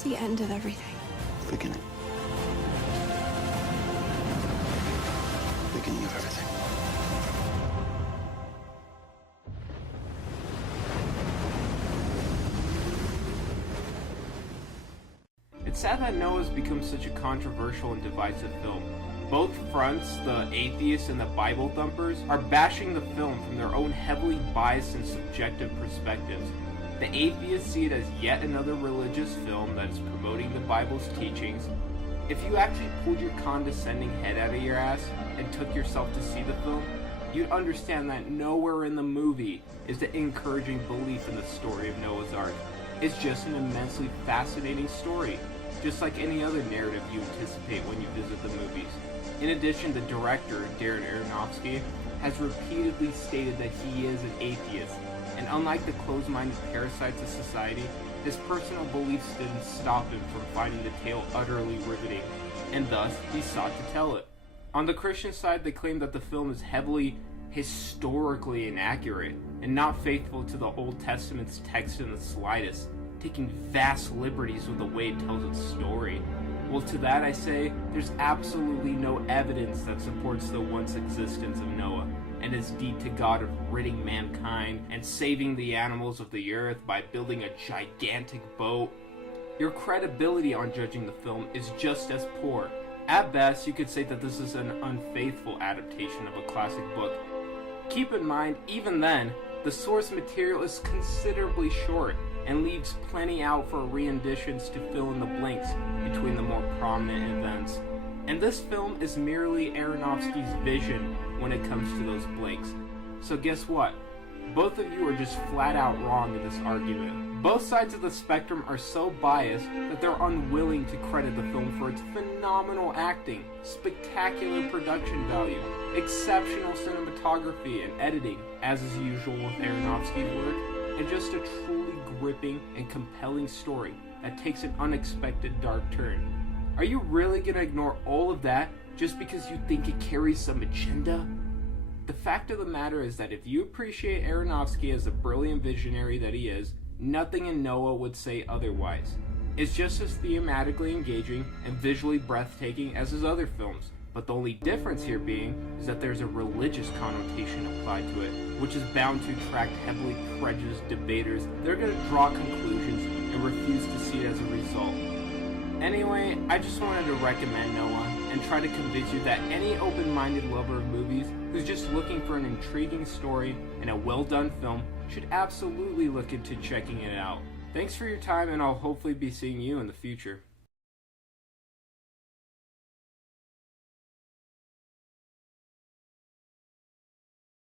It's the end of everything. Beginning. Beginning of everything. It's sad that Noah's become such a controversial and divisive film. Both fronts, the atheists and the Bible thumpers, are bashing the film from their own heavily biased and subjective perspectives. The atheists see it as yet another religious film that is promoting the Bible's teachings. If you actually pulled your condescending head out of your ass and took yourself to see the film, you'd understand that nowhere in the movie is the encouraging belief in the story of Noah's Ark. It's just an immensely fascinating story, just like any other narrative you anticipate when you visit the movies. In addition, the director, Aronofsky, has repeatedly stated that he is an atheist, and unlike the closed-minded parasites of society, his personal beliefs didn't stop him from finding the tale utterly riveting, and thus he sought to tell it. On the Christian side, they claim that the film is heavily historically inaccurate and not faithful to the Old Testament's text in the slightest, taking vast liberties with the way it tells its story. Well, to that I say, there's absolutely no evidence that supports the once existence of Noah and his deed to God of ridding mankind and saving the animals of the earth by building a gigantic boat. Your credibility on judging the film is just as poor. At best, you could say that this is an unfaithful adaptation of a classic book. Keep in mind, even then, the source material is considerably short and leaves plenty out for renditions to fill in the blanks between the more prominent events. And this film is merely Aronofsky's vision when it comes to those blanks. So guess what? Both of you are just flat out wrong in this argument. Both sides of the spectrum are so biased that they're unwilling to credit the film for its phenomenal acting, spectacular production value, exceptional cinematography and editing, as is usual with Aronofsky's work, and just a truly gripping and compelling story that takes an unexpected dark turn. Are you really going to ignore all of that just because you think it carries some agenda? The fact of the matter is that if you appreciate Aronofsky as the brilliant visionary that he is, nothing in Noah would say otherwise. It's just as thematically engaging and visually breathtaking as his other films, but the only difference here being is that there's a religious connotation applied to it, which is bound to attract heavily prejudiced debaters that are going to draw conclusions and refuse to see it as a result. Anyway, I just wanted to recommend Noah and try to convince you that any open-minded lover of movies who's just looking for an intriguing story and a well-done film should absolutely look into checking it out. Thanks for your time, and I'll hopefully be seeing you in the future.